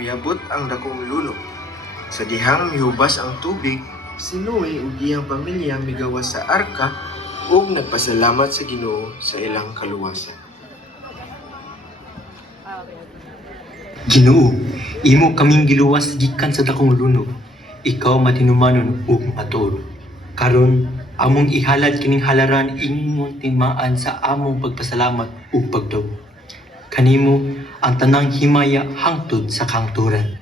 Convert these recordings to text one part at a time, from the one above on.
Miabot ang dakong luno. Sa dihang mihubas ang tubig, si Noe ug iyang pamilya migawas sa arka ug nagpasalamat sa Ginoo sa ilang kaluwasan. Ginoo, imo kaming giluwas gikan sa dakong luno. Ikaw matinumanon ug matuod. Karon among ihalad kining halaran imong timaan sa among pagpasalamat ug pagtuo. Kanimo ang tanang himaya hangtod sa kangturan.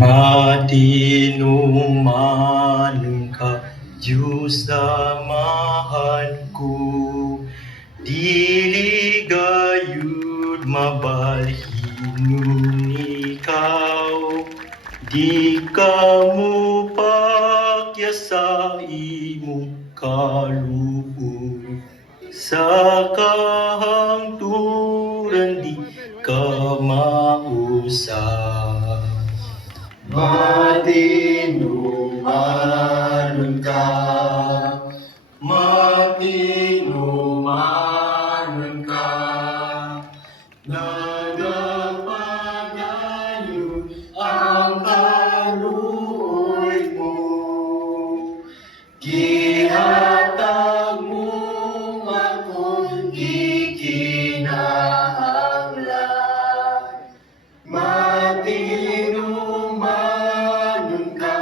Matinumanon ka, Diyos amahan ko. Dili gayud mabalhinong ikaw, di ka mo pakya sa imong kaluoy. Sa kahangturan di ka mausap. Matinumanon ka, matinumanon ka, nagapagayon ang kaluoy mo. Gihatag mo akong di kinahanglan. Matinumanon ka,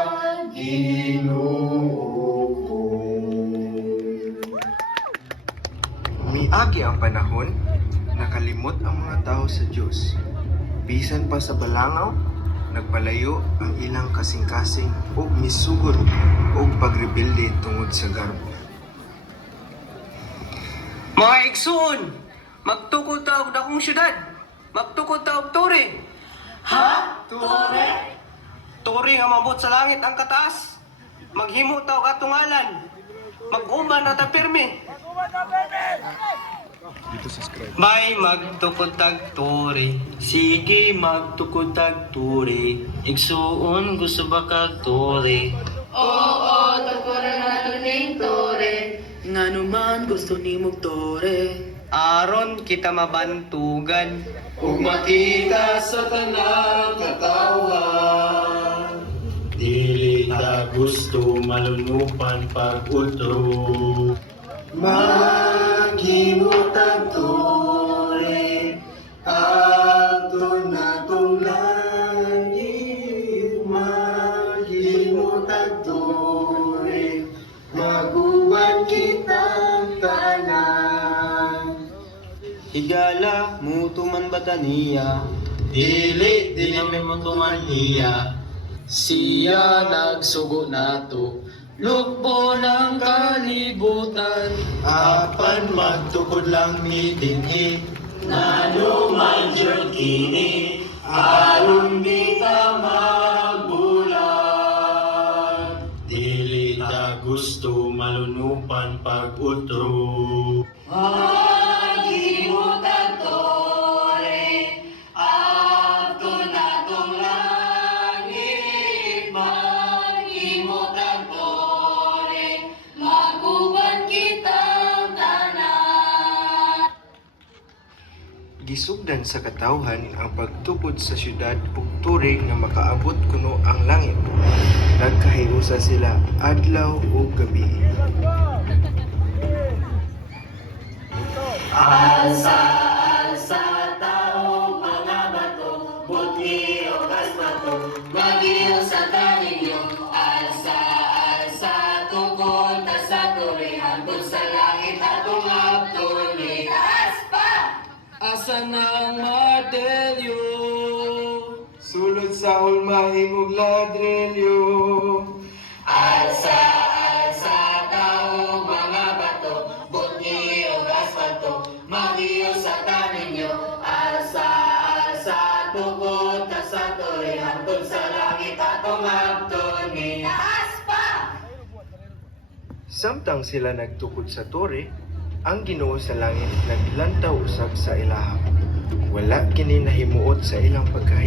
Ginoo ko. Miagi ang panahon, nakalimot ang mga tao sa Diyos. Bisan pa sa balangaw, nagpalayo ang ilang kasing-kasing ug misugod ug pagrebelde tungod sa garbo. Mga igsoon, magtukod ta og dakong syudad. Magtukod ta og tore. Ha? Tore? Tore nga mabot sa langit ang kataas. Maghimo ta og atungalan. Mag-uban ra ta pirmi. Bay magtukod tag tore. Sige magtukod tag turi. Igsuon gusto ba kag tore? Oo, tukuran nato ning tore. Nga naman gusto ni Mugtore. Aron kita mabantugan. Ug makita sa tanang katawan. Dili ta gusto malunupan pag-utro. Maghimot ang tore, adto na tong langit. Maghimot ang tore, maguban kitang tanan. Higala mutuman bataniya, dili mutuman hiya. Siya nagsugo nato, lukbo ng kalibutan. Apan magtukod lang mi dinhi, nanuman jud kini, aron di ta magbulag. Dili ta gusto malunupan pag-utro. Maghimot ang tore, adto na tong langit. Maghimot ang tore, maguban kitang tanan. Gisugdan sa katawhan ang pagtukod sa syudad ug tore nga makaabot kuno ang langit. Nagkahiusa sila adlaw ug gabi. Alsa, alsa, taong mga bato, buti o kaspato, magiyo sa taninyo. Alsa, alsa, tukod ta sa tore, hangtod sa langit atong abtoni. Taas pa! Asa na ang martelyo? Sulod sa hulmahing ug ladrilyo. Alsa, alsa, taong mga bato, buti o asfalto, magiyo sa taninyo. Alsa, alsa, tukod ta sa tore, hangtod sa langit atong abtoni. Taas pa! Samtang sila nagtukod sa tore, ang Ginoo sa langit naglantaw usab sa ilaha. Wala kini nahimuot sa ilang pagkahi